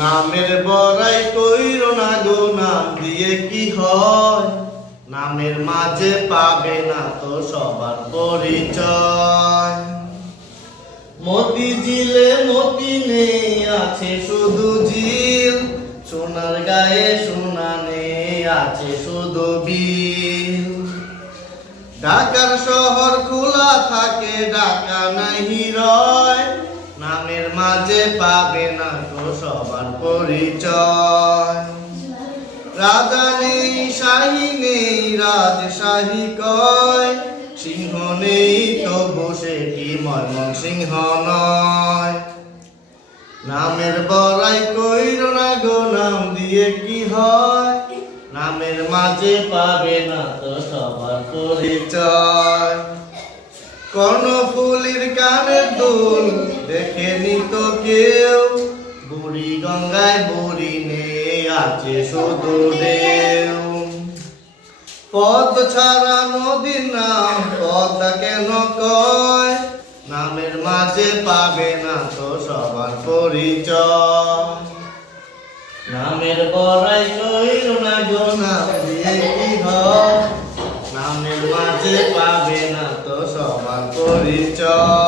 নামের বড়াই কইরো না গো, নাম দিয়ে কি হয়? নামের মাঝে পাবে না তো সবার পরিচয়। মতি ঝিলে মতি নেই, আছে শুধু ঝিল। সোনার গায়ে সোনা নেই, আছে শুধু বিল। ঢাকার শহর খোলা থাকে, ঢাকা নাই হৃদয়। নামের মাঝে পাবে না তো সবার পরিচয়। রাজা নেই শাহী নেই, রাজশাহী কয়। সিংহ নেই তবু সেটি ময়মনসিংহ নয়। নামের বড়াই কইরো না গো, নাম দিয়ে কি হয়? নামের মাঝে পাবে না তো সবার পরিচয়। কর্ণফুলীর কানের দুল দেখেনি তো কেউ। বুড়ি গঙ্গায় বুড়ি নেই, আছে শুধু ঢেউ। পদ ছাড়া নদীর নাম পদ্মা কেন কয়? নামের মাঝে পাবে না তো সবার পরিচয়। নামের বড়াই কইরো না গো, নাম দিয়ে কি হয়? নামের মাঝে পাবে না তো সবার পরিচয়।